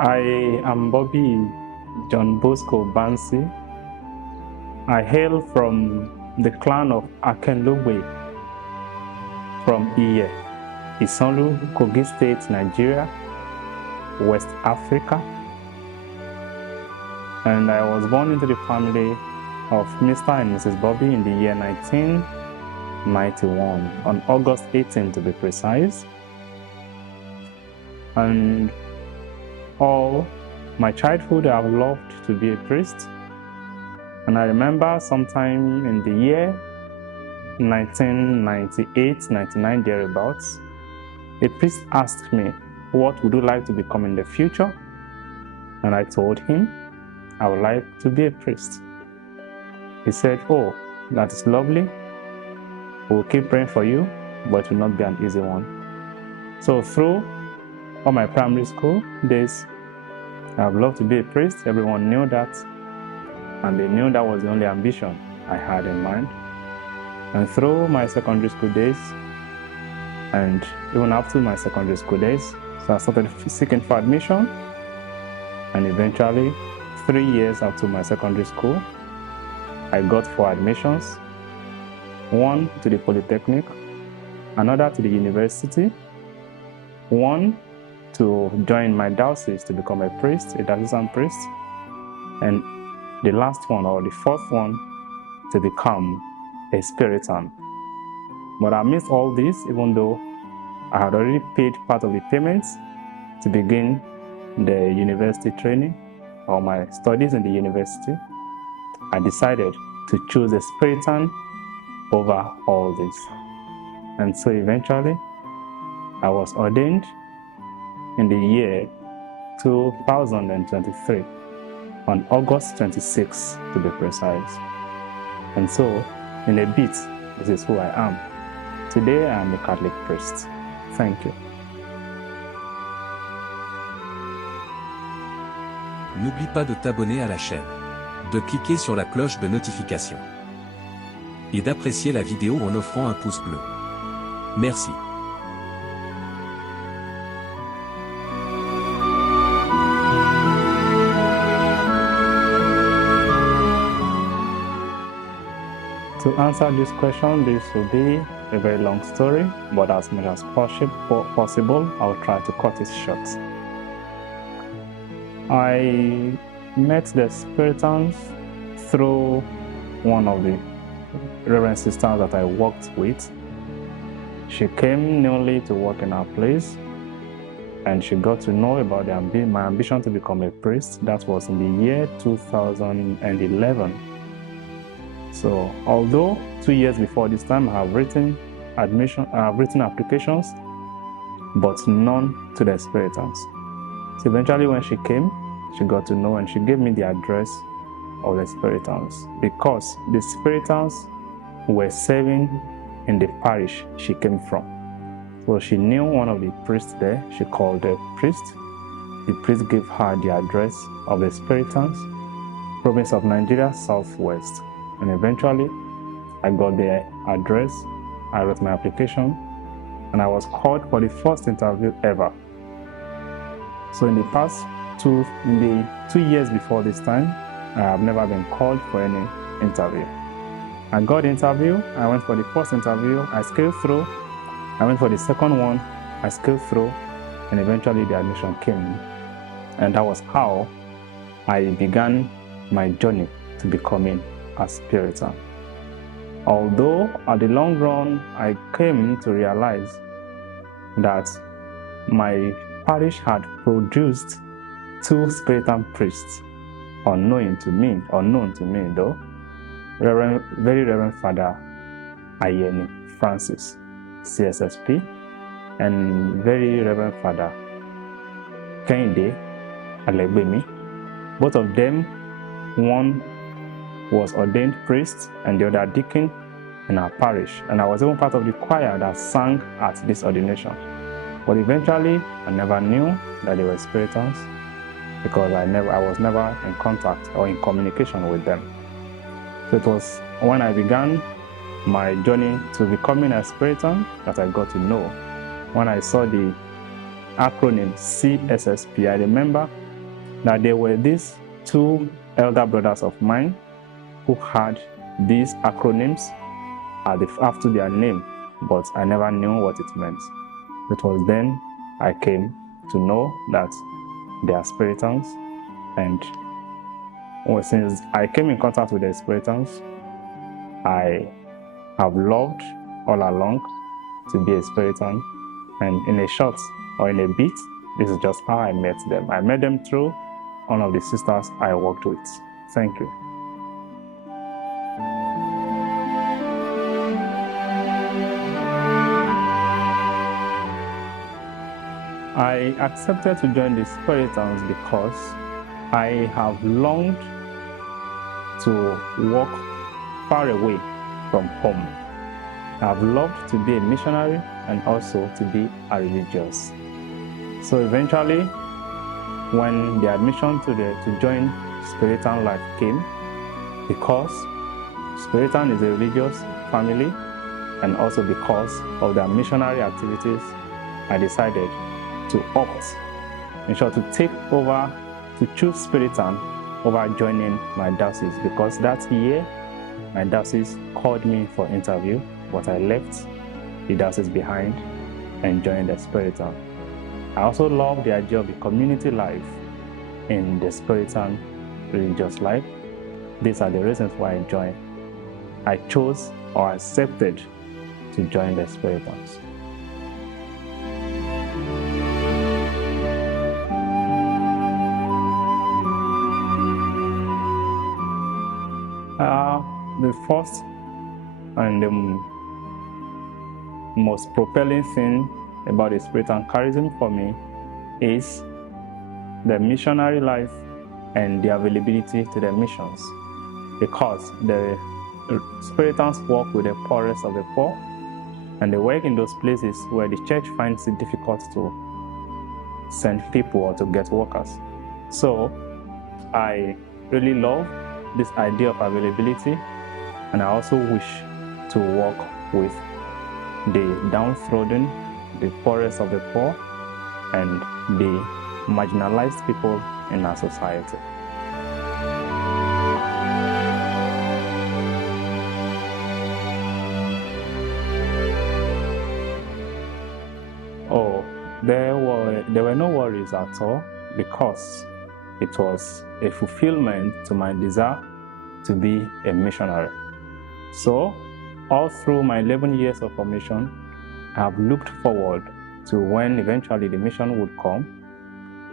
I am Bobby Johnbosco Bancy. I hail from the clan of Akenlogbe from Iye, Isonlu, Kogi State, Nigeria, West Africa. And I was born into the family of Mr. and Mrs. Bobby in the year 1991, on August 18 to be precise. And all my childhood I've loved to be a priest. And I remember sometime in the year 1998-99 thereabouts, a priest asked me, what would you like to become in the future? And I told him, I would like to be a priest. He said, oh, that is lovely. We'll keep praying for you, but it will not be an easy one. So through all my primary school days, I've loved to be a priest. Everyone knew that, and they knew that was the only ambition I had in mind. And through my secondary school days, and even after my secondary school days, so I started seeking for admission, and eventually, 3 years after my secondary school, I got 4 admissions, one to the Polytechnic, another to the university, one to join my diocese to become a priest, a diocesan priest, and the last one, or the fourth one, to become a Spiritain. But I missed all this, even though I had already paid part of the payments to begin the university training, or my studies in the university. I decided to choose the Spiritain over all this. And so eventually, I was ordained in the year 2023, on August 26, to be precise. And so, in a bit, this is who I am. Today, I am a Catholic priest. Thank you. N'oublie pas de t'abonner à la chaîne, de cliquer sur la cloche de notification et d'apprécier la vidéo en offrant un pouce bleu. Merci. To answer this question, this will be a very long story, but as much as possible, I'll try to cut it short. I met the Spiritains through one of the Reverend sisters that I worked with. She came newly to work in our place, and she got to know about my ambition to become a priest. That was in the year 2011. So, although 2 years before this time I have written applications, but none to the Spiritains. So eventually when she came, she got to know, and she gave me the address of the Spiritains, because the Spiritains were serving in the parish she came from. So she knew one of the priests there. She called the priest. The priest gave her the address of the Spiritains, province of Nigeria, Southwest. And eventually, I got the address, I wrote my application, and I was called for the first interview ever. So in the 2 years before this time, I have never been called for any interview. I got the interview, I went for the first interview, I scaled through. I went for the second one, I scaled through, and eventually the admission came. And that was how I began my journey to becoming a Spiritain. Although at the long run, I came to realize that my parish had produced 2 Spiritain priests, unknown to me though, very Reverend Father Ayeni Francis, CSSp, and very Reverend Father Kehinde Alegbemi. Both of them, one was ordained priest and the other deacon in our parish, and I was even part of the choir that sang at this ordination. But eventually, I never knew that they were Spiritains, because I was never in contact or in communication with them. So it was when I began my journey to becoming a Spiritain that I got to know. When I saw the acronym CSSp, I remember that there were these two elder brothers of mine who had these acronyms after their name, but I never knew what it meant. It was then I came to know that they are Spiritains, and since I came in contact with the Spiritains, I have loved all along to be a Spiritain, and in a short or in a bit, this is just how I met them. I met them through one of the sisters I worked with. Thank you. I accepted to join the Spiritains because I have longed to walk far away from home. I have loved to be a missionary and also to be a religious. So eventually, when the admission to join Spiritain life came, because Spiritain is a religious family and also because of their missionary activities, I decided to opt, in short, to take over, to choose Spiritain over joining my diocese, because that year my diocese called me for interview, but I left the diocese behind and joined the Spiritain. I also love the idea of the community life in the Spiritain religious life. These are the reasons why I chose or accepted to join the Spiritains. The first and the most propelling thing about the Spiritain charism for me is the missionary life and the availability to the missions, because the Spiritains work with the poorest of the poor, and they work in those places where the church finds it difficult to send people or to get workers. So I really love this idea of availability, and I also wish to work with the downtrodden, the poorest of the poor, and the marginalized people in our society. Oh, there were no worries at all, because it was a fulfillment to my desire to be a missionary. So, all through my 11 years of formation, I have looked forward to when eventually the mission would come,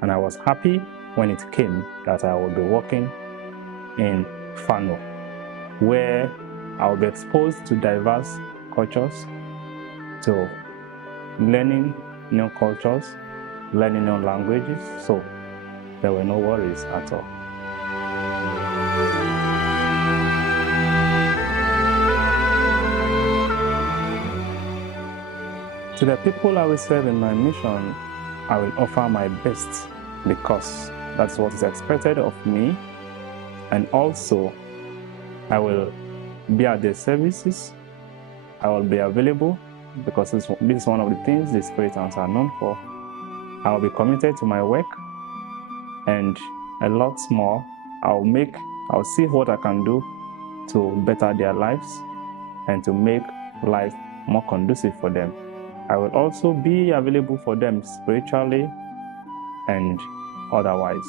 and I was happy when it came that I would be working in PANO, where I will be exposed to diverse cultures, to learning new cultures, learning new languages, so there were no worries at all. To the people I will serve in my mission, I will offer my best, because that's what is expected of me, and also I will be at their services. I will be available, because this is one of the things the Spiritains are known for. I will be committed to my work, and a lot more. I'll see what I can do to better their lives and to make life more conducive for them. I will also be available for them spiritually and otherwise.